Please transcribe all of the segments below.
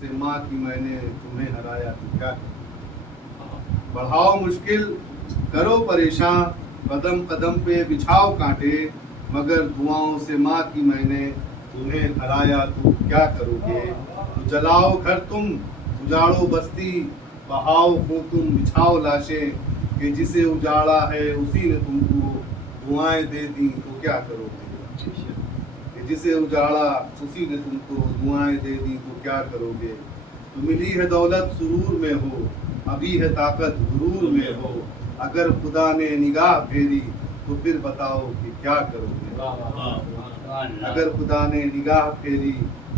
سے ماں کی میں نے تمہیں ہرایا تو کیا بڑھاؤ مشکل کرو پریشان قدم قدم پہ بچھاؤ کانٹے مگر دعاؤں سے ماں کی میں نے تمہیں ہرایا تو کیا کرو گے تو جلاؤ گھر تم اجاڑو بستی بہاؤ خون تم بچھاؤ لاشیں کہ جسے اجاڑا ہے اسی نے تم کو دعائیں دے دی تو کیا کرو گے کہ جسے اجاڑا اسی نے تم کو دعائیں دے دی تو کیا کرو گے تو ملی ہے دولت سرور میں ہو ابھی ہے طاقت غرور میں ہو اگر خدا نے نگاہ پھیری تو پھر بتاؤ کہ کیا کرو گے اگر خدا نے نگاہ پھیری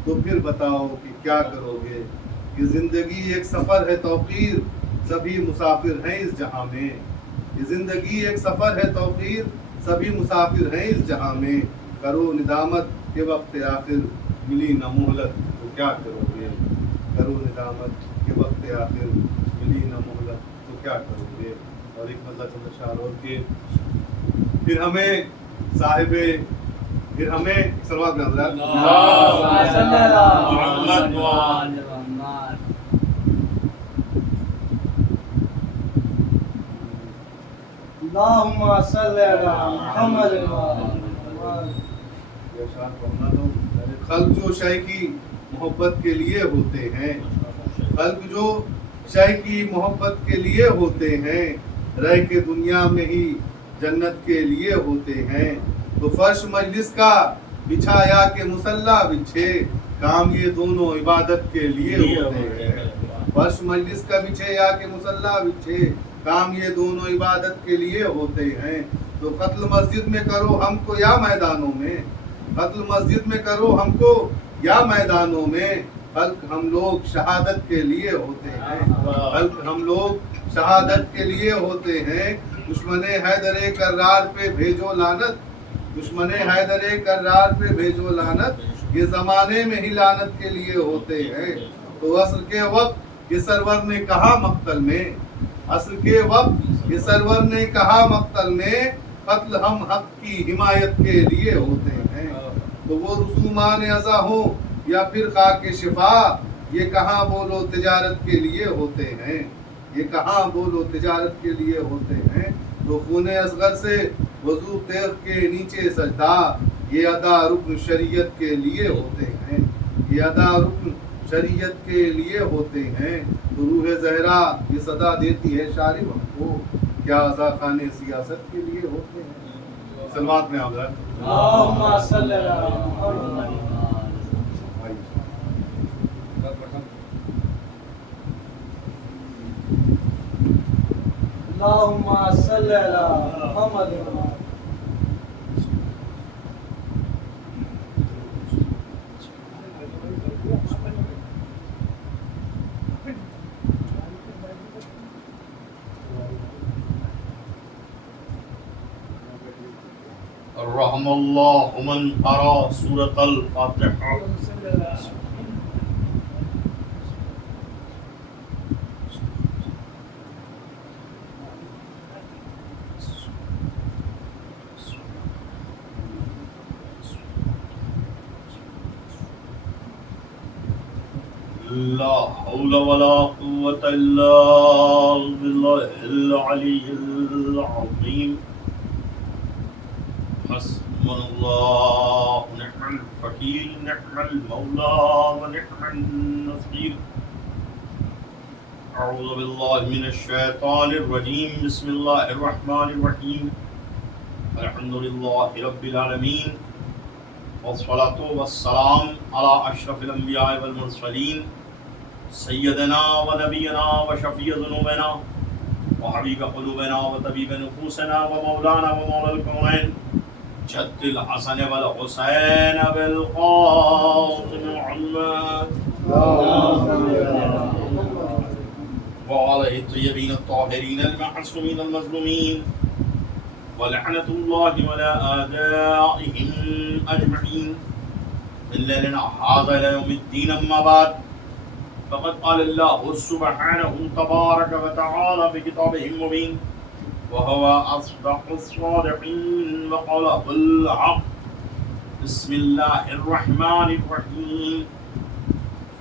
تو پھر بتاؤ کہ کیا کرو گے یہ زندگی ایک سفر ہے توقیر سبھی مسافر ہیں اس جہاں میں یہ زندگی ایک سفر ہے توقیر سبھی مسافر ہیں اس جہاں میں کرو ندامت کے وقت آخر ملی نہ مہلت تو کیا کرو گے کرو ندامت کے وقت آخر ملی نہ مہلت تو کیا کرو گے اور ایک مطلب چند اشعار اور کہ پھر ہمیں صاحب پھر ہمیں سلوات میں حضرات اللہم صلی علی محمد خلق جو شے کی محبت کے لیے ہوتے ہیں خلق جو شے کی محبت کے لیے ہوتے ہیں رہ کے دنیا میں ہی جنت کے لیے ہوتے ہیں تو فرش مجلس کا بچھایا کہ مصلی بچھے کام یہ دونوں عبادت کے لیے ہوتے ہیں فرش مجلس کا بچھے یا کہ مصلی بچھے کام یہ دونوں عبادت کے لیے ہوتے ہیں تو قتل مسجد میں کرو ہم کو یا میدانوں میں قتل مسجد میں کرو ہم کو یا میدانوں میں خلق ہم لوگ شہادت کے لیے ہوتے ہیں خلق ہم لوگ شہادت کے لیے ہوتے ہیں دشمن حیدر کرار پہ بھیجو لعنت دشمن حیدر کرار پہ بھیجو لعنت یہ زمانے میں ہی لعنت کے لیے ہوتے ہیں تو عصر کے وقت یہ سرور نے کہا مقتل میں عصر کے وقت یہ سرور نے کہا مقتل میں قتل ہم حق کی حمایت کے لیے ہوتے ہیں تو وہ رسومان ازا ہو یا پھر خاک شفا یہ کہاں بولو تجارت کے لیے ہوتے ہیں یہ کہاں بولو تجارت کے لیے ہوتے ہیں تو خون اصغر سے وضو تیغ کے نیچے سجدہ یہ ادا رکن شریعت کے لیے ہوتے ہیں یہ ادا رکن شریعت کے لیے ہوتے ہیں تو روح زہرا یہ صدا دیتی ہے شارب ہم کو کیا اذا خانے سیاست کے لیے ہوتے ہیں سلوات میں حضرت اللہم صلی علی محمد اللہم صلی علی محمد رحم اللہ من قرأ سورة الفاتحہ لا حول ولا قوة إلا بالله العلي العظيم حسبنا الله نعم الوكيل نعم المولى ونعم النصير أعوذ بالله من الشيطان الرجيم بسم الله الرحمن الرحيم الحمد لله رب العالمين والصلاة والسلام على أشرف الأنبياء والمرسلين سيدنا ونبينا وشفيع ذنوبنا وحبيب قلوبنا وطبيب نفوسنا ومولانا ومولى الكونين جد الحسن والحسين بالقاسم محمد وعلى الطيبين الطاهرين المعصومين المظلومين ولعنة الله ولا آدائهم أجمعين من ليلنا هذا إلى يوم الدين أما بعد فقد قال الله سبحانه تبارك وتعالى في كتابه المبين وهو أصدق الصادقين وقوله الحق بسم الله الرحمن الرحيم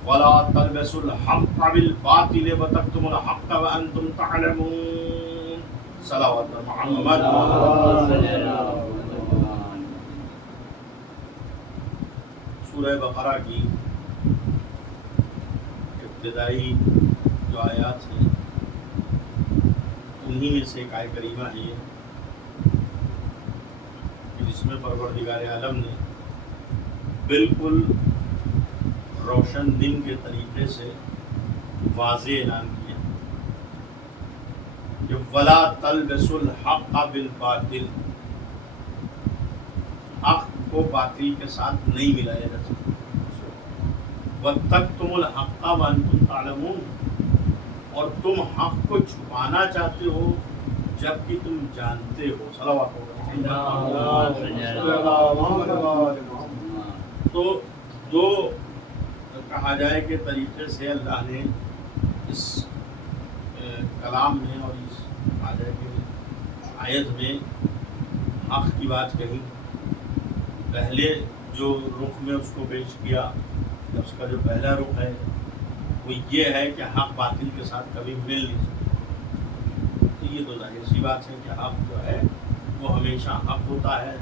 ولا تلبسوا الحق بالباطل وتكتموا الحق وانتم تعلمون صلوات محمد سورہ بقرہ کی ابتدائی جو آیات ہیں انہی میں سے ایک آیت کریمہ ہے یہ، جس میں پروردگار عالم نے بالکل روشن دن کے طریقے سے واضح اعلان کیا کہ ولا تلبسوا الحق بالباطل، حق کو باطل کے ساتھ نہیں ملایا جا سکتا، وَتَكْتُمُ الْحَقَّ وَأَنْتُمْ تَعْلَمُونَ، اور تم حق کو چھپانا چاہتے ہو جبکہ تم جانتے ہو۔ صلوات تو جو کہا جائے کہ طریقے سے اللہ نے اس کلام میں اور اس کہا جائے کہ آیت میں حق کی بات کہی، پہلے جو رخ میں اس کو پیش کیا، اس کا جو پہلا رخ ہے وہ یہ ہے کہ حق باطل کے ساتھ کبھی مل نہیں سکتا۔ تو یہ تو ظاہر سی بات ہے کہ حق جو ہے وہ ہمیشہ حق ہوتا ہے،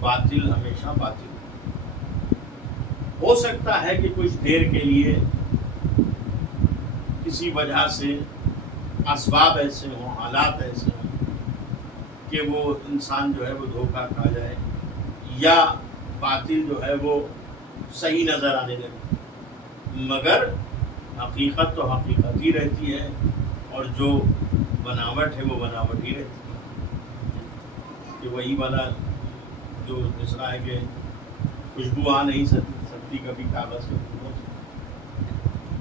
باطل ہمیشہ باطل۔ ہو سکتا ہے کہ کچھ دیر کے لیے کسی وجہ سے اسباب ایسے ہوں، حالات ایسے ہوں کہ وہ انسان جو ہے وہ دھوکہ کھا جائے یا باطل جو ہے وہ صحیح نظر آنے لگے، مگر حقیقت تو حقیقت ہی رہتی ہے اور جو بناوٹ ہے وہ بناوٹ ہی رہتی ہے۔ کہ وہی والا جو جس طرح ہے کہ خوشبو آ نہیں سکتی کبھی کاغذ کے پھولوں سے،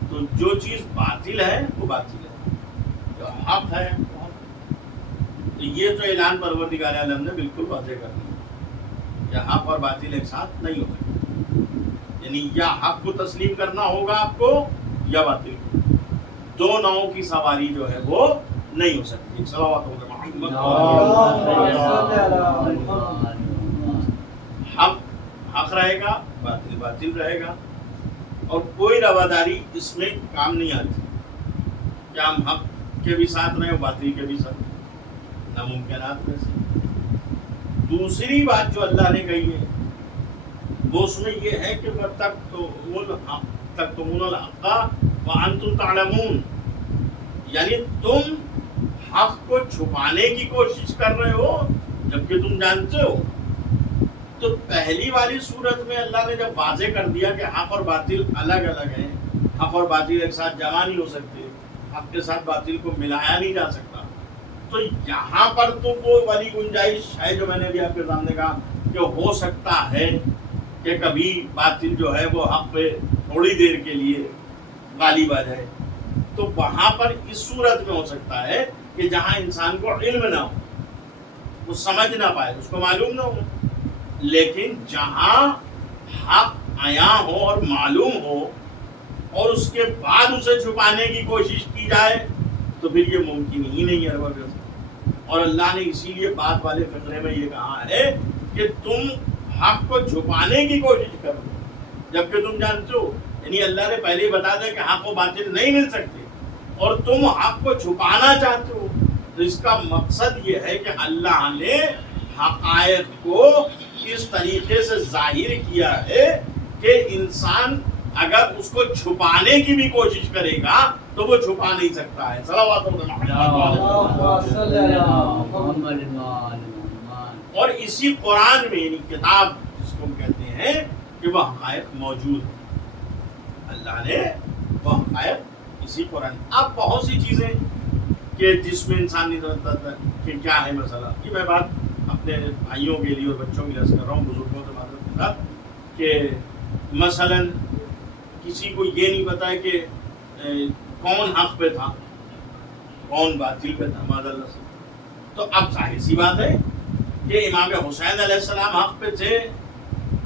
تو جو چیز باطل ہے وہ باطل ہے، جو حق ہے وہ حق۔ تو یہ تو اعلان پروردگار عالم نے بالکل واضح کر دیا کہ حق اور باطل ایک ساتھ نہیں ہو سکتے، یعنی یا حق کو تسلیم کرنا ہوگا آپ کو یا باطل کو، دو ناؤں کی سواری جو ہے وہ نہیں ہو سکتی۔ صلوات محمد، حق حق رہے گا، باطل باطل رہے گا، اور کوئی رواداری اس میں کام نہیں آتی کہ ہم حق کے بھی ساتھ رہیں اور باطل کے بھی ساتھ، ناممکنات میں سے۔ دوسری بات جو اللہ نے کہی ہے وہ اس میں یہ ہے کہ تَكْتُمُونَ الْحَقَّ وَأَنْتُمْ تَعْلَمُونَ، یعنی تم حق کو چھپانے کی کوشش کر رہے ہو جبکہ تم جانتے ہو۔ تو پہلی والی صورت میں اللہ نے جب واضح کر دیا کہ حق اور باطل الگ الگ ہیں، حق اور باطل ایک ساتھ جمع نہیں ہو سکتے، حق کے ساتھ باطل کو ملایا نہیں جا سکتا، تو یہاں پر تو وہ والی گنجائش ہے جو میں نے ابھی آپ کے سامنے کہا کہ ہو سکتا ہے کہ کبھی باطل جو ہے وہ حق پہ تھوڑی دیر کے لیے غالب آ جائے، تو وہاں پر اس صورت میں ہو سکتا ہے کہ جہاں انسان کو علم نہ ہو، وہ سمجھ نہ پائے، اس کو معلوم نہ ہو، لیکن جہاں حق عیاں ہو اور معلوم ہو اور اس کے بعد اسے چھپانے کی کوشش کی جائے تو پھر یہ ممکن ہی نہیں ہے۔ اور اللہ نے اسی لیے بعد والے فقرے میں یہ کہا ہے کہ تم حق کو چھپانے کی کوشش کرو جبکہ تم جانتے ہو، یعنی اللہ نے پہلے ہی بتا دیا کہ حق و باطل نہیں مل سکتے اور تم حق کو چھپانا چاہتے ہو، تو اس کا مقصد یہ ہے کہ اللہ نے حقائق کو اس طریقے سے ظاہر کیا ہے کہ انسان اگر اس کو چھپانے کی بھی کوشش کرے گا تو وہ چھپا نہیں سکتا ہے۔ صلوات اور اسی قرآن میں یعنی کتاب جس کو ہم کہتے ہیں کہ وہ حقائق موجود ہیں، اللہ نے وہ حقائق اسی قرآن۔ اب بہت سی چیزیں کہ جس میں انسان نہیں سمجھتا تھا کہ کیا ہے مسئلہ، کہ میں بات اپنے بھائیوں کے لیے اور بچوں کے لیے کر رہا ہوں، بزرگوں سے معذرت کے ساتھ، کہ مثلاً کسی کو یہ نہیں پتا ہے کہ کون حق پہ تھا کون باطل پہ تھا، معاذ اللہ سے، تو اب ظاہر سی بات ہے کہ امام حسین علیہ السلام حق پہ تھے،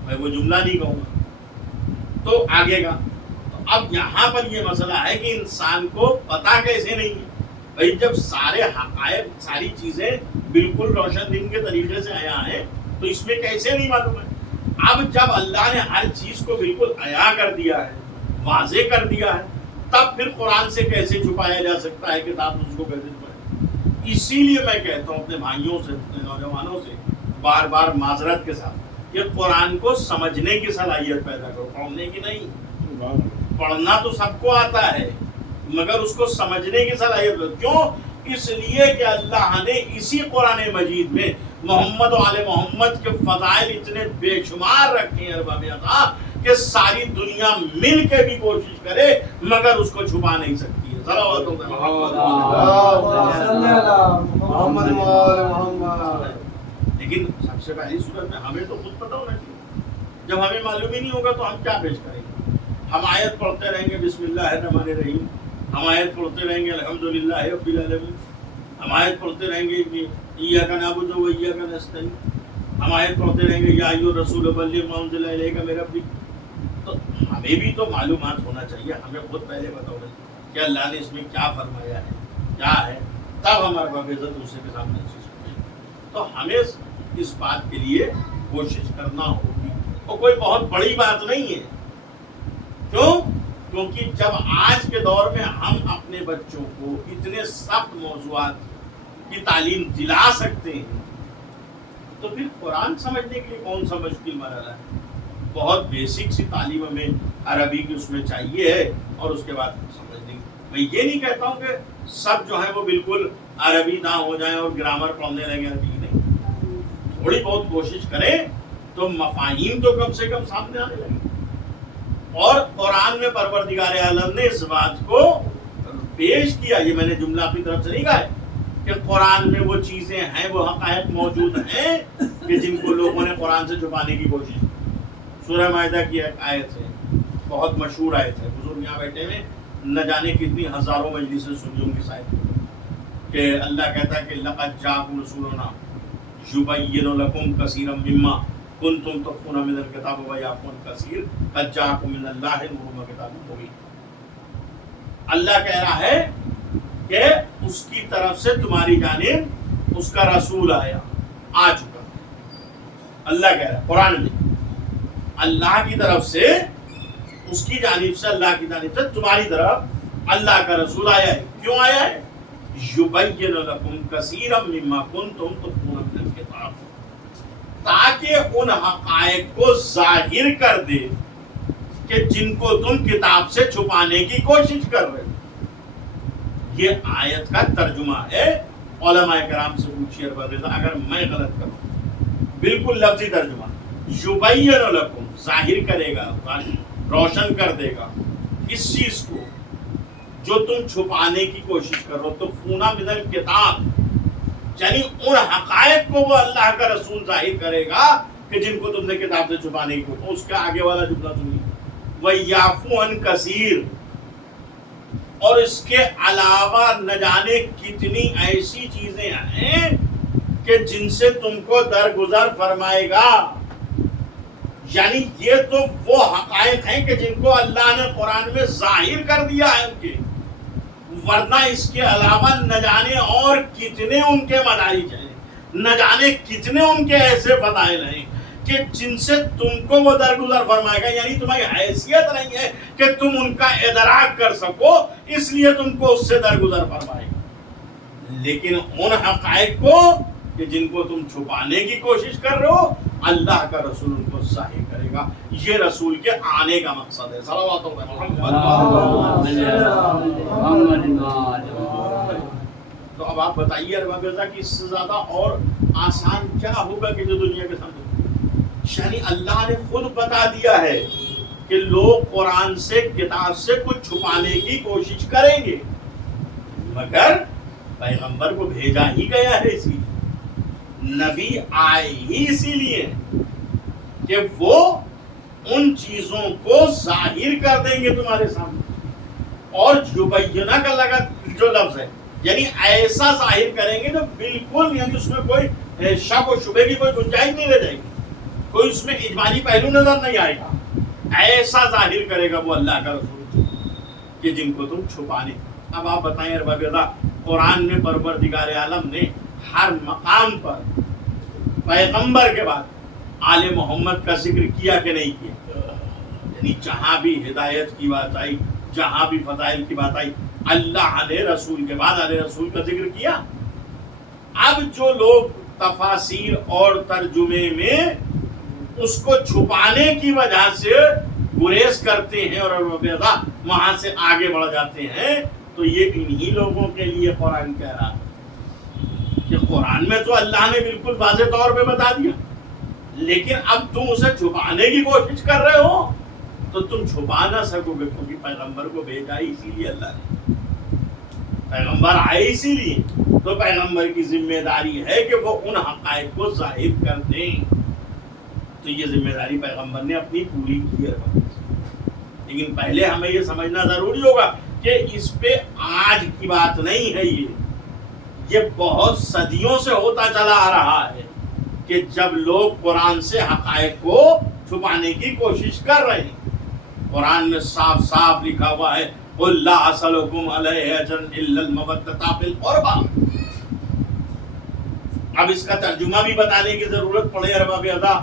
میں وہ جملہ نہیں کہوں گا تو آگے گا۔ اب یہاں پر یہ مسئلہ ہے کہ انسان کو پتا کیسے نہیں ہے، بھائی جب سارے حقائق ساری چیزیں بالکل روشن دن کے طریقے سے عیاں ہیں تو اس میں کیسے نہیں معلوم ہے؟ اب جب اللہ نے ہر چیز کو بالکل عیاں کر دیا ہے، واضح کر دیا ہے، تب پھر قرآن سے کیسے چھپایا جا سکتا ہے کتاب اس کو کیسے چھپائے؟ اسی لیے میں کہتا ہوں اپنے بھائیوں سے، اپنے نوجوانوں سے بار بار معذرت کے ساتھ کہ قرآن کو سمجھنے کی صلاحیت پیدا کرو، پڑھنے کی نہیں۔ پڑھنا تو سب کو آتا ہے مگر اس کو سمجھنے کی صلاحیت دو۔ کیوں؟ اس لیے کہ اللہ نے اسی قرآن مجید میں محمد و آل محمد کے فضائل اتنے بے شمار رکھے ہیں ارباب عطا کہ ساری دنیا مل کے بھی کوشش کرے مگر اس کو چھپا نہیں سکتی ہے۔ صلوات محمد وآل محمد۔ لیکن سب سے پہلی صورت میں ہمیں تو خود پتہ ہونا چاہیے۔ جب ہمیں معلوم ہی نہیں ہوگا تو ہم کیا پیش کریں گے؟ ہم آیت پڑھتے رہیں گے بسم اللہ الرحمن الرحیم، ہم آیت پڑھتے رہیں گے الحمدللہ رب العالمین، ہم آیت پڑھتے رہیں گے ایاک نعبد و ایاک نستعین، ہم آیت پڑھتے رہیں گے یا ایھا الرسول بلغ ما انزل الیک من ربک۔ تو ہمیں بھی تو معلومات ہونا چاہیے، ہمیں خود پہلے بتاؤ کہ اللہ نے اس میں کیا فرمایا ہے، کیا ہے، تب ہمارے باب عزت دوسرے کے سامنے چیز ہوگی۔ تو ہمیں اس بات کے لیے کوشش کرنا ہوگی، اور کوئی بہت بڑی بات نہیں ہے۔ کیوں؟ کیونکہ جب آج کے دور میں ہم اپنے بچوں کو اتنے سخت موضوعات کی تعلیم دلا سکتے ہیں تو پھر قرآن سمجھنے کے لیے کون سا مشکل مرحلہ ہے؟ بہت بیسک سی تعلیم ہمیں عربی کی اس میں چاہیے ہے، اور اس کے بعد سمجھنے۔ میں یہ نہیں کہتا ہوں کہ سب جو ہے وہ بالکل عربی داں ہو جائیں اور گرامر پڑھنے لگے، عربی نہیں، تھوڑی بہت کوشش کریں تو مفاہیم تو کم سے کم سامنے آنے لگے۔ اور قرآن میں پروردگار عالم نے اس بات کو پیش کیا، یہ میں نے جملہ اپنی طرف سے نہیں کہا ہے کہ قرآن میں وہ چیزیں ہیں، وہ حقائق موجود ہیں کہ جن کو لوگوں نے قرآن سے چھپانے کی کوشش کی۔ سورہ مائدہ کی ایک آیت ہے، بہت مشہور آیت ہے، بزرگ یہاں بیٹھے میں نہ جانے کتنی ہزاروں مجلسیں سنی ہوں گی شاید، کہ اللہ کہتا ہے کہ لقد جاءکم رسولنا یبین لکم کثیرا مما کنتم تخفون من الکتاب ویعفو عن کثیر قد جاءکم من اللہ نور وکتاب مبین۔ اللہ کہہ رہا ہے کہ اس کی طرف سے تمہاری جانب اس کا رسول آیا، آ چکا۔ اللہ کہہ رہا ہے قرآن میں اللہ کی طرف سے، اس کی جانب سے، اللہ کی جانب سے تمہاری طرف اللہ کا رسول آیا ہے۔ کیوں آیا ہے؟ یبین لکم کثیرا مما کنتم تخفون من الکتاب، تاکہ ان حقائق کو ظاہر کر دے کہ جن کو تم کتاب سے چھپانے کی کوشش کر رہے ہو۔ یہ آیت کا ترجمہ ہے، علماء کرام سے پوچھیے اگر میں غلط کروں، بالکل لفظی ترجمہ یبین لکم، ظاہر کرے گا، روشن کر دے گا اس چیز کو جو تم چھپانے کی کوشش کر رہے ہو۔ تو فونا من الکتاب یعنی ان حقائق کو وہ اللہ کا رسول ظاہر کرے گا کہ جن کو تم نے کتاب سے چھپانے کی کوشش۔ اس کے آگے والا جملہ سنیے، وَيَعْفُو عَنْ كَثِيرٍ، اور اس کے علاوہ نہ جانے کتنی ایسی چیزیں ہیں کہ جن سے تم کو درگزر فرمائے گا۔ یعنی یہ تو وہ حقائق ہیں کہ جن کو اللہ نے قرآن میں ظاہر کر دیا ہے ان کے، ورنہ اس کے علاوہ نہ جانے اور کتنے ان کے مدارج ہیں، نہ جانے کتنے ان کے ایسے فضائل ہیں کہ جن سے تم کو وہ درگزر فرمائے گا۔ یعنی تمہیں حیثیت نہیں ہے کہ تم ان کا ادراک کر سکو، اس لیے تم کو اس سے درگزر فرمائے گا۔ لیکن ان حقائق کو کہ جن کو تم چھپانے کی کوشش کر رہے ہو، اللہ کا رسول ان کو ظاہر کرے گا۔ یہ رسول کے آنے کا مقصد ہے۔ صلوات تو اب آپ بتائیے ارباب رضا کہ اس سے زیادہ اور آسان کیا ہوگا کہ جو دنیا کے سامنے، یعنی اللہ نے خود بتا دیا ہے کہ لوگ قرآن سے، کتاب سے کچھ چھپانے کی کوشش کریں گے، مگر پیغمبر کو بھیجا ہی گیا ہے، اسی نبی آئے ہی اسی لیے کہ وہ ان چیزوں کو ظاہر کر دیں گے تمہارے سامنے۔ اور یبینہ کا لگا جو لفظ ہے، یعنی ایسا ظاہر کریں گے جو بالکل، یعنی اس میں کوئی شک و شبہ کی کوئی گنجائش نہیں رہ جائے گی، کوئی اس میں اجمالی پہلو نظر نہیں آئے گا۔ ایسا ظاہر کرے گا وہ اللہ کا رسول کہ جن کو تم چھپانے۔ اب آپ بتائیں ارباب رضا، قرآن میں پروردگار عالم نے ہر مقام پر پیغمبر کے بعد آل محمد کا ذکر کیا کہ نہیں کیا؟ یعنی جہاں بھی ہدایت کی بات آئی، جہاں بھی فضائل کی بات آئی، اللہ نے رسول کے بعد علیہ رسول کا ذکر کیا۔ اب جو لوگ تفاسیر اور ترجمے میں اس کو چھپانے کی وجہ سے گریز کرتے ہیں اور وہاں سے آگے بڑھ جاتے ہیں، تو یہ انہی لوگوں کے لیے قرآن کہہ رہا ہے کہ قرآن میں تو اللہ نے بالکل واضح طور پہ بتا دیا، لیکن اب تم اسے چھپانے کی کوشش کر رہے ہو تو تم چھپا نہ سکو گے، کیونکہ پیغمبر کو بھیجا ہی اسی لیے اللہ نے، پیغمبر آئے اسی لیے، تو پیغمبر کی ذمہ داری ہے کہ وہ ان حقائق کو ظاہر کر دیں۔ تو یہ ذمہ داری پیغمبر نے اپنی پوری کی ہے، لیکن پہلے ہمیں یہ سمجھنا ضروری ہوگا کہ اس پہ آج کی بات نہیں ہے، یہ بہت صدیوں سے ہوتا چلا آ رہا ہے کہ جب لوگ قرآن سے حقائق کو چھپانے کی کوشش کر رہے ہیں۔ قرآن میں صاف صاف لکھا ہوا ہے قُلْ لَا أَسْأَلُكُمْ عَلَيْهِ أَجْرًا إِلَّا الْمَوَدَّةَ فِي الْقُرْبَى۔ اب اس کا ترجمہ بھی بتانے کی ضرورت پڑے ارباب ادا،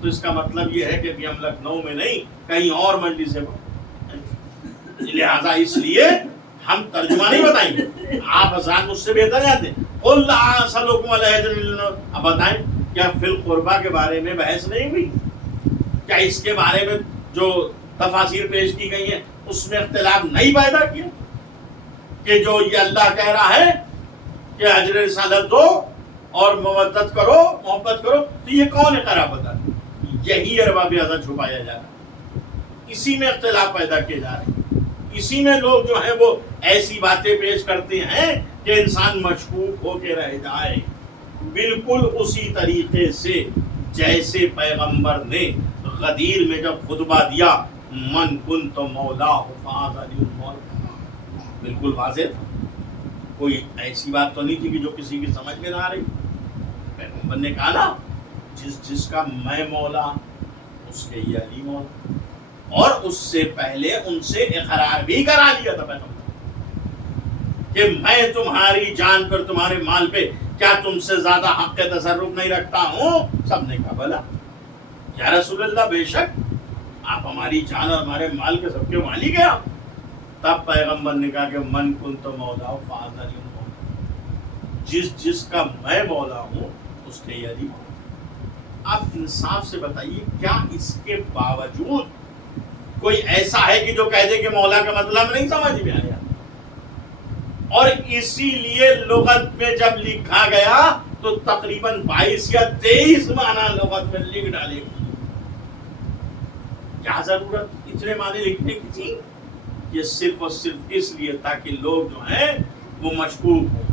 تو اس کا مطلب یہ ہے کہ ہم لکھنؤ میں نہیں کہیں اور مجلس ہے، لہذا اس لیے ہم ترجمہ نہیں بتائیں گے، آپ حضرات مجھ سے بہتر جانتے ہیں۔ قُلْ لَا أَسْأَلُكُمْ عَلَيْهِ أَجْرًا إِلَّا، اب بتائیں کیا فی القربہ کے بارے میں بحث نہیں ہوئی؟ کیا اس کے بارے میں جو تفاسیر پیش کی گئی ہیں اس میں اختلاف نہیں پیدا کیا کہ جو یہ اللہ کہہ رہا ہے کہ اجر رسالت دو اور مودت کرو، محبت کرو، تو یہ کون ہے قرابت؟ یہی ارباب اعضا چھپایا جا رہا ہے، اسی میں اختلاف پیدا کیے جا رہے ہیں، اسی میں لوگ جو ہیں وہ ایسی باتیں پیش کرتے ہیں کہ انسان مشکوک ہو کے رہ جائے، بالکل اسی طریقے سے جیسے پیغمبر نے غدیر میں جب خطبہ دیا من کنت مولا فہذا علی المولا، بالکل واضح تھا، کوئی ایسی بات تو نہیں تھی کہ جو کسی کی سمجھ میں نہ آ رہی۔ پیغمبر نے کہا نا جس کا میں مولا اس کے یہ علی مولا، اور اس سے پہلے ان سے اقرار بھی کرا لیا تھا پیغمبر کہ میں تمہاری جان پر تمہارے مال پہ کیا تم سے زیادہ حق کے تصرف نہیں رکھتا ہوں؟ سب نے کہا بلا یا رسول اللہ، بے شک آپ ہماری جان اور ہمارے مال کے سب کے مالک ہیں۔ تب پیغمبر نے کہا کہ من کنت مولا فہذا علی المولا، جس کا میں مولا ہوں اس کے یہ علی مولا۔ آپ انصاف سے بتائیے کیا اس کے باوجود کوئی ایسا ہے کہ جو کہہ دے کہ مولا کا مطلب نہیں سمجھ میں آیا؟ اور اسی لیے لغت میں جب لکھا گیا تو تقریباً 22 یا 23 معنی لغت میں لکھ ڈالے گا۔ کیا ضرورت اتنے معنی لکھنے کی تھی؟ یہ صرف اور صرف اس لیے تاکہ لوگ جو ہیں وہ مشکوک ہوں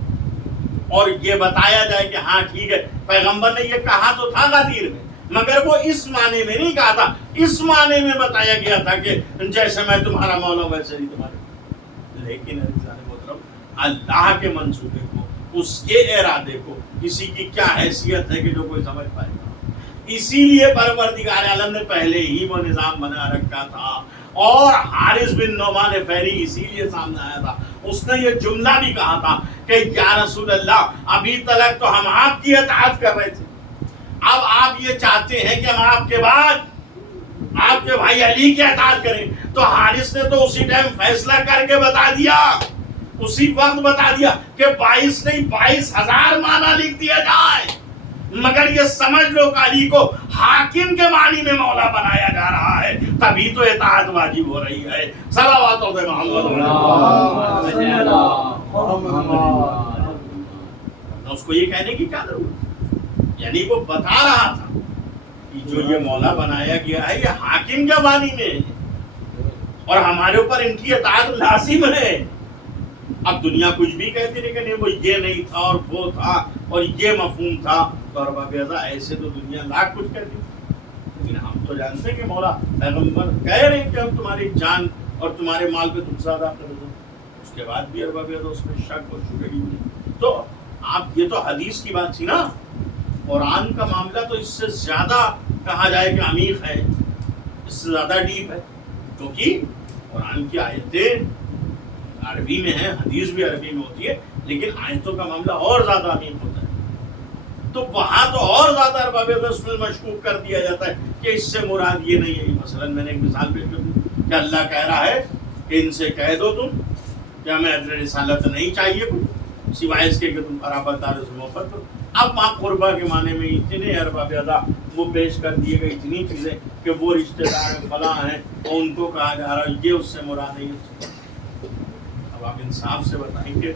اور یہ بتایا جائے کہ ہاں ٹھیک ہے پیغمبر نے یہ کہا تو تھا غدیر میں، مگر وہ اس معنی میں نہیں کہا تھا، اس معنی میں بتایا گیا تھا کہ جیسے میں تمہارا مولا ہوں ویسے ہی تمہارا۔ لیکن اللہ کے منصوبے کو، اس کے ارادے کو کسی کی کیا حیثیت ہے کہ جو کوئی سمجھ پائے گا؟ اسی لیے پروردگار عالم نے پہلے ہی وہ نظام بنا رکھا تھا، اور حارث بن نعمان فہری اسی لیے سامنے آیا تھا، اس نے یہ جملہ بھی کہا تھا کہ یا رسول اللہ ابھی تک تو ہم آپ کی اطاعت کر رہے تھے، اب آپ یہ چاہتے ہیں کہ ہم آپ کے بعد آپ کے بھائی علی کی اطاعت کریں؟ تو حارث نے تو اسی ٹائم فیصلہ کر کے بتا دیا، اسی وقت بتا دیا کہ 22 نہیں 22,000 معنی لکھ دیا جائے، مگر یہ سمجھ لو کہ علی کو حاکم کے معنی میں مولا بنایا جا رہا ہے، تبھی تو اطاعت واجب ہو رہی ہے۔ صلوات محمد، اس کو یہ کہنے کی کیا ضرورت؟ یعنی وہ بتا رہا تھا کہ جو یہ مولا بنایا گیا ہے یہ حاکم کے معنی میں ہے اور ہمارے اوپر ان کی اطاعت لازم ہے۔ اب دنیا کچھ بھی کہتی لیکن وہ یہ نہیں تھا اور وہ تھا اور یہ مفہوم تھا، تو ارباب اعضا ایسے تو دنیا لاکھ کچھ کہتی، لیکن ہم تو جانتے ہیں کہ مولا پیغمبر کہہ رہے ہیں کہ ہم تمہاری جان اور تمہارے مال پہ تم سے زیادہ کر دو، اس کے بعد بھی ارباب اعضا اس میں شک اور شبہ ہی نہیں۔ تو آپ یہ تو حدیث کی بات تھی نا، قرآن کا معاملہ تو اس سے زیادہ کہا جائے کہ عمیق ہے، اس سے زیادہ ڈیپ ہے، کیونکہ قرآن کی آیتیں عربی میں ہیں، حدیث بھی عربی میں ہوتی ہے، لیکن آیتوں کا معاملہ اور زیادہ عمیق ہوتا ہے۔ تو وہاں تو اور زیادہ ارباب اس میں مشکوک کر دیا جاتا ہے کہ اس سے مراد یہ نہیں ہے. مثلا میں نے ایک مثال پیش کر دی کہ اللہ کہہ رہا ہے کہ ان سے کہہ دو تم کہ ہمیں اجر رسالت نہیں چاہیے کچھ سوائے اس کے کہ تم قرابت داروں سے محبت کرو. اب ماں قربا کے معنی میں اتنے ارباب ادا وہ پیش کر دیے گئے اتنی چیزیں کہ وہ رشتہ دار فلاں ہیں اور ان کو کہا جا رہا ہے یہ اس سے مراد نہیں ہے. اب آپ انصاف سے بتائیں کہ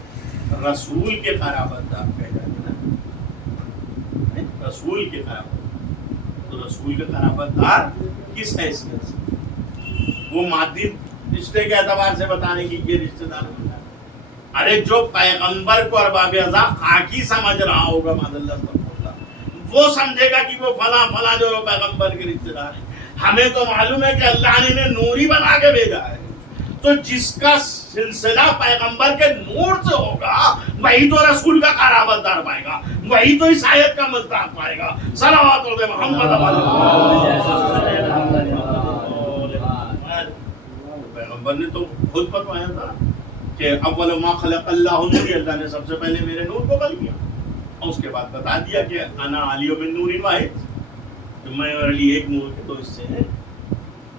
رسول کے قرابت دار کہہ جاتے ہیں نا, رسول کے قرابت, تو رسول کے قرابت دار کس حیثیت سے؟ وہ مادی رشتے کے اعتبار سے بتانے کی یہ رشتہ دار ہوتا ہے. ارے جو پیغمبر کو ارباب ازا خاکی سمجھ رہا ہوگا معاذ اللہ وہ سمجھے گا کہ وہ فلاں فلاں جو پیغمبر کے رشتہ دار ہیں. ہمیں تو معلوم ہے کہ اللہ نے انہیں نوری بنا کے بھیجا ہے, تو جس کا سلسلہ پیغمبر کے نور سے ہوگا وہی تو رسول کا قرابت دار پائے گا, وہی تو اس آیت کا مصداق پائے گا. صلوات علی محمد. پیغمبر نے تو خود بتایا تھا کہ اول ما خلق اللہ نور, اللہ نے سب سے پہلے میرے نور کو خلق کیا, اور اس کے بعد بتا دیا کہ انا علی من نور واحد, میں اور علی ایک نور کے دو حصے ہیں.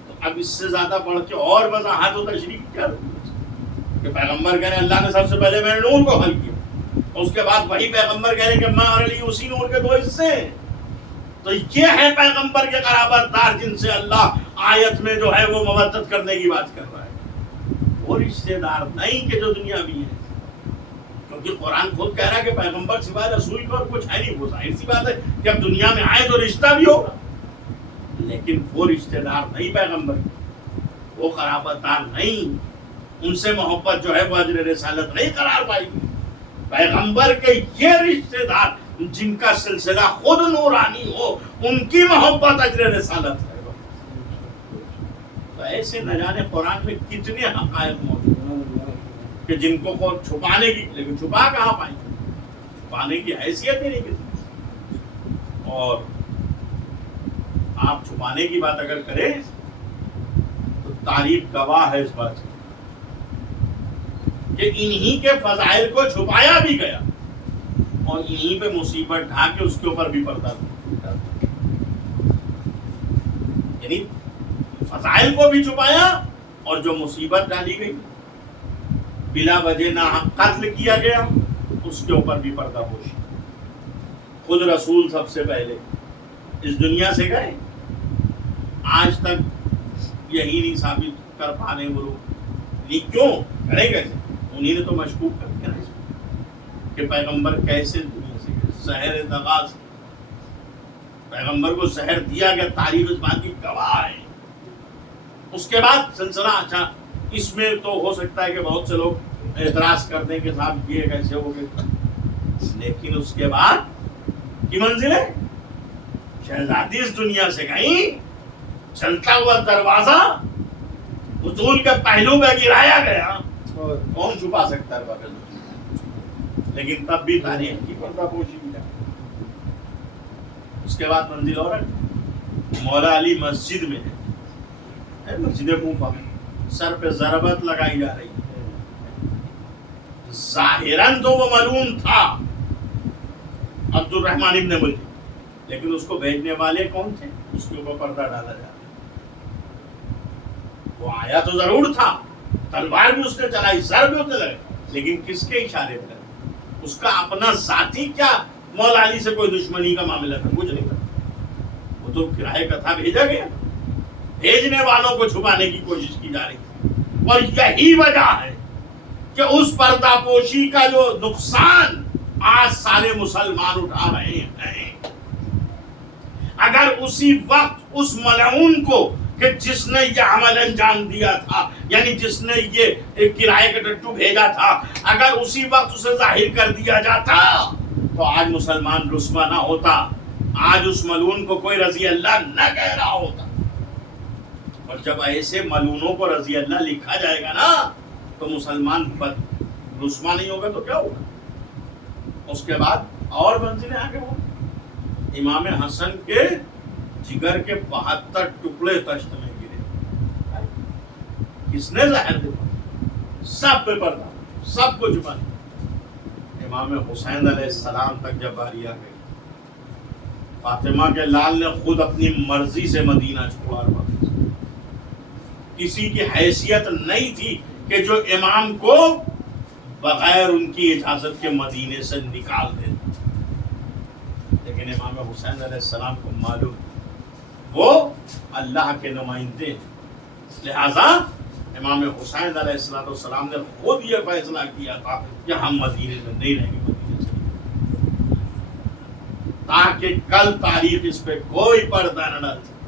تو اب اس سے زیادہ بڑھ کے اور وضاحت و تشریح کیا کہ پیغمبر کہہ رہے ہیں اللہ نے سب سے پہلے میرے نور کو خلق کیا, اور اس کے بعد وہی پیغمبر کہہ رہے ہیں کہ میں اور علی اسی نور کے دو حصے ہیں. تو یہ ہے پیغمبر کے قرابت دار جن سے اللہ آیت میں جو ہے وہ مودت کرنے کی بات کر رہا ہے. وہ رشتہ دار نہیں کہ جو دنیا بھی ہے, کیونکہ قرآن خود کہہ رہا ہے کہ پیغمبر سوائے رسول کو اور کچھ ہے نہیں. وہ ظاہر سی بات ہے کہ اب دنیا میں آئے تو رشتہ بھی ہوگا, لیکن وہ رشتہ دار نہیں پیغمبر, وہ قرابت دار نہیں, ان سے محبت جو ہے وہ اجر رسالت نہیں قرار پائے گی. پیغمبر کے یہ رشتہ دار جن کا سلسلہ خود نورانی ہو ان کی محبت اجر رسالت ہے. تو ایسے نہ جانے قرآن میں کتنے حقائق موجود ہیں کہ جن کو چھپانے کی, لیکن چھپا کہاں پائیں, چھپانے کی حیثیت ہی نہیں کسی. اور آپ چھپانے کی بات اگر کریں تو تاریخ گواہ ہے اس بات کہ انہی کے فضائل کو چھپایا بھی گیا اور انہی پہ مصیبت ڈھا کے اس کے اوپر بھی پردہ, یعنی فضائل کو بھی چھپایا اور جو مصیبت ڈالی گئی بلا وجہ نہ قتل کیا گیا اس کے اوپر بھی پردہ پوشی. خود رسول سب سے پہلے اس دنیا سے گئے, آج تک یہی نہیں ثابت کر پانے وہ لوگ. نہیں کیوں کرے کیسے, انہی نے تو مشکوک کر دیا کہ پیغمبر کیسے دنیا سے گئے. زہر دغا سے پیغمبر کو زہر دیا گیا, تاریخ اس بات کی گواہ ہے. اس کے بعد سلسلہ, اچھا اس میں تو ہو سکتا ہے کہ بہت سے لوگ اعتراض کر دیں کہ صاحب یہ کیسے ہو گئے, لیکن اس کے بعد کی منزل ہے شہزادی اس دنیا سے گئی, چلتا ہوا دروازہ اصول کے پہلو میں گرایا گیا, کون چھپا سکتا ہے؟ لیکن تب بھی تاریخ کی پردہ پوشی بھی ہے. اس کے بعد منزل اور مولا علی مسجد میں ہے, مسجد کوفہ میں سر پہ ضربت لگائی جا رہی ہے. ظاہراً تو وہ ملعون تھا عبد الرحمن ابن ملجم, لیکن اس کو بھیجنے والے کون تھے؟ اس کے اوپر پردہ ڈالا جا رہا. وہ آیا تو ضرور تھا, تلوار بھی اس نے چلائی, سر بھی اس نے لگائی, لیکن کس کے اشارے پر؟ اس کا اپنا ذاتی کیا مولا علی سے کوئی دشمنی کا معاملہ تھا؟ کچھ نہیں تھا. وہ تو کرائے کا تھا, بھیجا گیا. بھیجنے والوں کو چھپانے کی کوشش کی جا رہی تھی, اور یہی وجہ ہے کہ اس پردہ پوشی کا جو نقصان آج سارے مسلمان اٹھا رہے ہیں. اگر اسی وقت اس ملعون کو کہ جس نے یہ عمل انجام دیا تھا, یعنی جس نے یہ کرائے کا ٹٹو بھیجا تھا, اگر اسی وقت اسے ظاہر کر دیا جاتا تو آج مسلمان رسوا نہ ہوتا, آج اس ملعون کو کوئی رضی اللہ نہ کہہ رہا ہوتا. اور جب ایسے ملعونوں کو رضی اللہ لکھا جائے گا نا تو مسلمان رسوا نہیں ہوگا تو کیا ہوگا؟ اس کے بعد اور منزلیں آگے ہوں. امام حسن کے جگر کے 72 ٹکڑے تشت میں گرے. کس نے ظاہر دیا؟ سب پہ پردہ, سب کو چھپا. امام حسین علیہ السلام تک جب باری آ گئی فاطمہ کے لال نے خود اپنی مرضی سے مدینہ چھوڑا، کسی کی حیثیت نہیں تھی کہ جو امام کو بغیر ان کی اجازت کے مدینے سے نکال دے، لیکن امام حسین علیہ السلام کو معلوم وہ اللہ کے نمائندے ہیں، لہذا امام حسین علیہ السلام نے خود یہ فیصلہ کیا تھا کہ ہم مدینے میں نہیں رہیں گے، مدینے سے تاکہ کل تاریخ اس پہ کوئی پردہ نہ ڈال سکے۔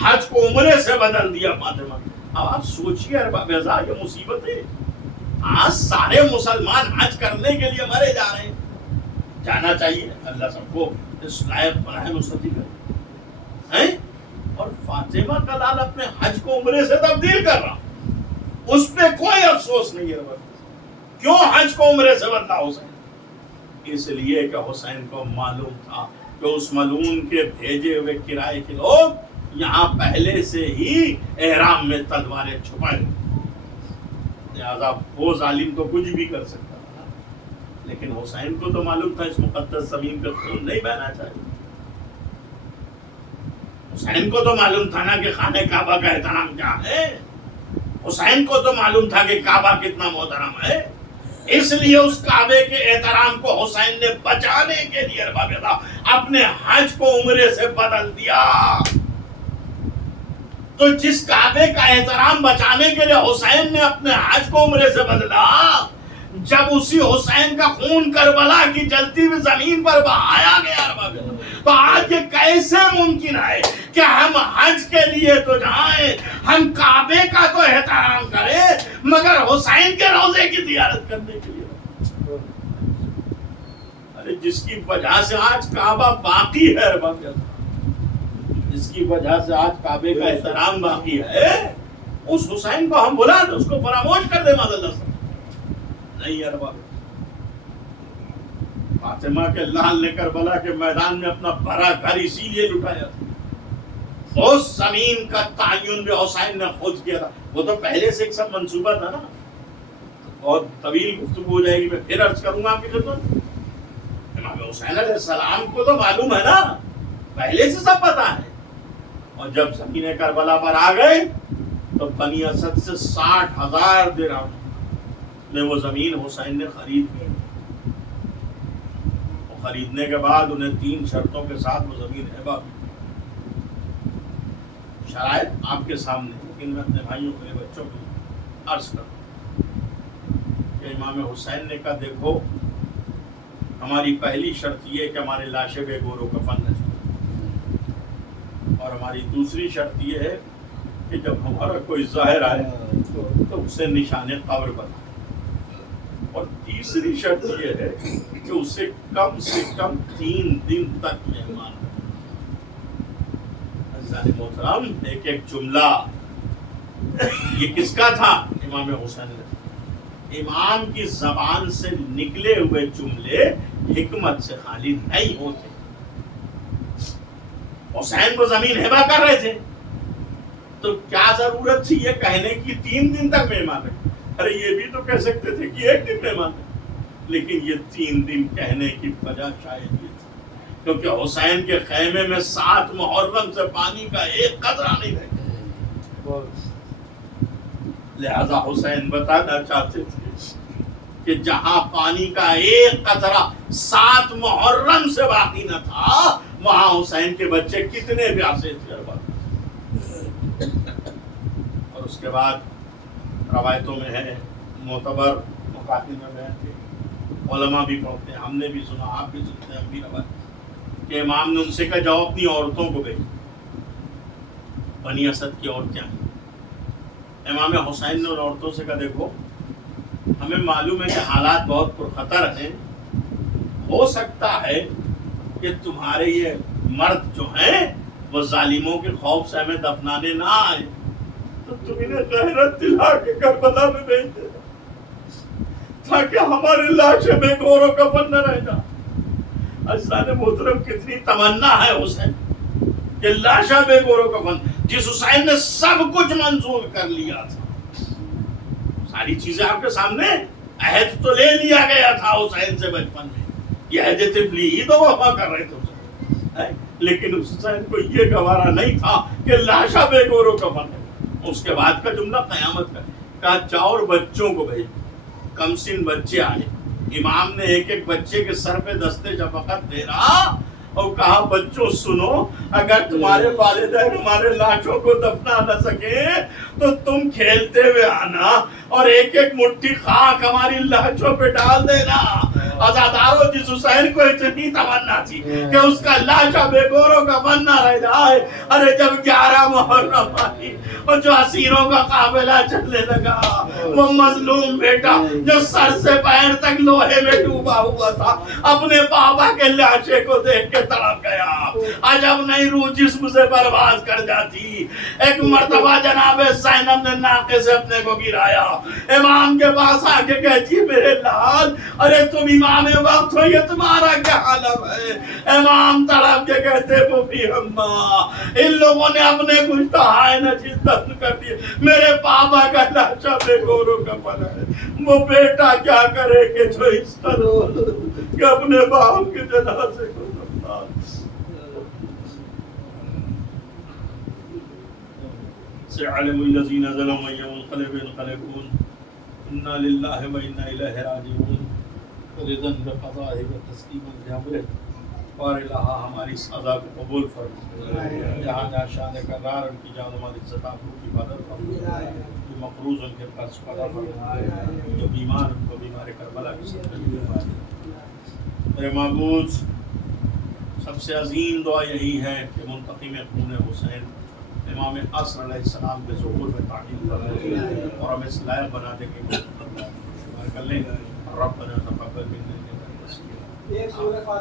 حج کو عمرے سے بدل دیا فاطمہ۔ اب آپ سوچیے ارباب اعزاز، یہ مصیبت ہے، آج سارے مسلمان حج کرنے کے لیے مرے جا رہے ہیں۔ جانا چاہیے، اللہ سب کو اس لائق بنائے، مستطیع کرے، اور فاطمہ کا لال اپنے حج کو عمرے سے تبدیل کر رہا، اس پہ کوئی افسوس نہیں ہے۔ کیوں حج کو عمرے سے بدلا حسین؟ اس لیے کہ حسین کو معلوم تھا کہ اس ملعون کے بھیجے ہوئے کرائے کے لوگ یہاں پہلے سے ہی احرام میں تلواریں چھپائے، لہذا وہ ظالم تو کچھ بھی کر سکتا تھا، لیکن حسین کو تو معلوم تھا اس مقدس زمین پہ خون نہیں بہنا چاہیے۔ حسین کو تو معلوم تھا نا کہ خانہ کعبہ کا احترام کیا ہے، حسین کو تو معلوم تھا کہ کعبہ کتنا محترم ہے، اس لیے اس کعبے کے احترام کو حسین نے بچانے کے لیے اپنے حج کو عمرے سے بدل دیا۔ تو جس کعبے کا احترام بچانے کے لیے حسین نے اپنے حج کو عمرے سے بدلا، جب اسی حسین کا خون کربلا کی جلتی ہوئی زمین پر بہایا گیا، تو آج یہ کیسے ممکن ہے کہ ہم حج کے لیے تو جائیں، ہم کعبے کا تو احترام کریں، مگر حسین کے روضے کی زیارت کرنے کے لیے؟ ارے جس کی وجہ سے آج کعبہ باقی ہے، جس کی وجہ سے آج کعبے کا احترام باقی ہے، اس حسین کو ہم بلا دیں، اس کو فراموش کر دیں، معاذ اللہ سے نہیں یار بابا۔ فاطمہ کے لال نے کربلا کے میدان میں اپنا بھرا گھر اسی لیے لٹایا تھا، اس زمین کا تعین بھی حسین نے خود کیا تھا، وہ تو پہلے سے ایک سب منصوبہ تھا نا۔ اور طویل گفتگو ہو جائے گی، میں پھر عرض کروں گا آپ کی خدمت۔ امام حسین علیہ السلام کو تو معلوم ہے نا، پہلے سے سب پتا ہے، اور جب زمین کربلا پر آ گئے تو بنی اسد سے 60,000 درہم میں وہ زمین حسین نے خرید لی، اور خریدنے کے بعد انہیں 3 شرطوں کے ساتھ وہ زمین ہبہ کی۔ شرائط آپ کے سامنے، لیکن میں اپنے بھائیوں کے لیے، بچوں کے لیے عرض کروں کہ امام حسین نے کہا دیکھو ہماری پہلی شرط یہ ہے کہ ہمارے لاشیں بے گور و کفن نہ چھوڑیں، اور ہماری دوسری شرط یہ ہے کہ جب ہمارا کوئی ظاہر آئے تو اسے نشان قبر بنا، اور تیسری شرط یہ ہے کہ اسے کم سے کم 3 دن تک مہمان عزیزان محترم۔ ایک ایک جملہ یہ کس کا تھا؟ امام حسین نے۔ امام کی زبان سے نکلے ہوئے جملے حکمت سے خالی نہیں ہوتے۔ حسین کو زمین ہبہ کر رہے تھے تو کیا ضرورت تھی یہ کہنے کی 3 دن تک مہمان رکھے؟ ارے یہ بھی تو کہہ سکتے تھے کہ 1 دن مہمان رکھے، لیکن یہ 3 دن کہنے کی وجہ شاید یہ تھی کیونکہ حسین کے خیمے میں 7 محرم سے پانی کا ایک قطرہ نہیں رہا، لہذا حسین بتانا چاہتے تھے کہ جہاں پانی کا ایک قطرہ 7 محرم سے باقی نہ تھا، وہاں حسین کے بچے کتنے پیاسے تھے۔ اور اس کے بعد روایتوں میں ہے، معتبر مکاتب میں ہے، علماء بھی پڑھتے ہیں، ہم نے بھی سنا، آپ بھی سنتے ہیں، ہم بھی روایت کہ امام نے ان سے کہا جاؤ اپنی عورتوں کو بھیجو، بنی اسد کی عورتیں ہیں۔ امام حسین نے ان عورتوں سے کہا دیکھو ہمیں معلوم ہے کہ حالات بہت پرخطر ہیں، ہو سکتا ہے کہ تمہارے یہ مرد جو ہیں وہ ظالموں کے خوف سے ہمیں دفنانے نہ آئے، تو تم انہیں غیرت دلا کے کربلا میں بھیج دے تاکہ ہمارے لاشیں بے گور و کفن نہ رہ جائیں۔ عزیزان محترم کتنی تمنا ہے حسین کہ لاشیں بے گور و کفن، جس حسین نے سب کچھ منظور کر لیا تھا، ساری چیزیں آپ کے سامنے، عہد تو لے لیا گیا تھا حسین سے بچپن میں، یہ عہد طفلی ہی تو وفا کر رہے تھے، لیکن حسین کو یہ گوارا نہیں تھا کہ لاشا بے گور و کفن ہے۔ اس کے بعد کا جملہ قیامت کا کہا جاؤ اور بچوں کو بھیج، کم سن بچے آئے، امام نے ایک ایک بچے کے سر پہ دستے شفقت دے رہا اور کہا بچوں سنو، اگر تمہارے والدین ہمارے لاشوں کو دفنا نہ سکے تو تم کھیلتے ہوئے آنا اور ایک ایک مٹھی خاک ہماری لاشوں پہ ڈال دینا۔ آزاداروں جس حسین کو اتنی تمنا تھی کہ اس کا لاشا بے گوروں کا بننا رہ جائے، ارے جب 11 محرم آئی اور جو اسیروں کا قافلہ چلنے لگا، وہ مظلوم بیٹا جو سر سے پیر تک لوہے میں ڈوبا ہوا تھا اپنے بابا کے لاشے کو دیکھ کے تڑپ گیا۔ عجب نہیں روح جسم سے پرواز کر جاتی۔ ایک مرتبہ جناب زینب نے ناقے سے اپنے کو گرایا، امام کے پاس آ کے کہتی میرے لال، ارے تم امام وقت ہو، یہ تمہارا کیا حالم ہے؟ امام تڑپ کے کہتے پھوپھی اماں، ان لوگوں نے اپنے کچھ تہائے نچیز دفن کر دیے، میرے پاپا کا لاشا بے گوروں کا پڑا ہے، وہ بیٹا کیا کرے کہ جو اس طرح کہ اپنے باپ کے جنازے کو دفنا۔ سيعلم الذين ظلموا أي منقلب ينقلبون إنا لله وإنا إليه راجعون۔ رضا بقضائه وتسليما لأمره، اور الہا ہماری سزا کو قبول فرما، جہاں جہاں شان کرار ان کی جان ہماری عزت آبرو کی حفاظت فرما، جو مقروض ان کے قرض ادا فرما، جو بیمار ان کو بیمار کربلا کی صدقے فرما۔ میرے معبود، سب سے عظیم دعا یہی ہے کہ منتقم خون حسین امام حسن علیہ السلام کے ظہور میں تعلیم کرنے اور ہمیں اس لائق بنا دے کہ شمار کر لیں۔ ربنا تقبل منا انک انت السمیع العلیم۔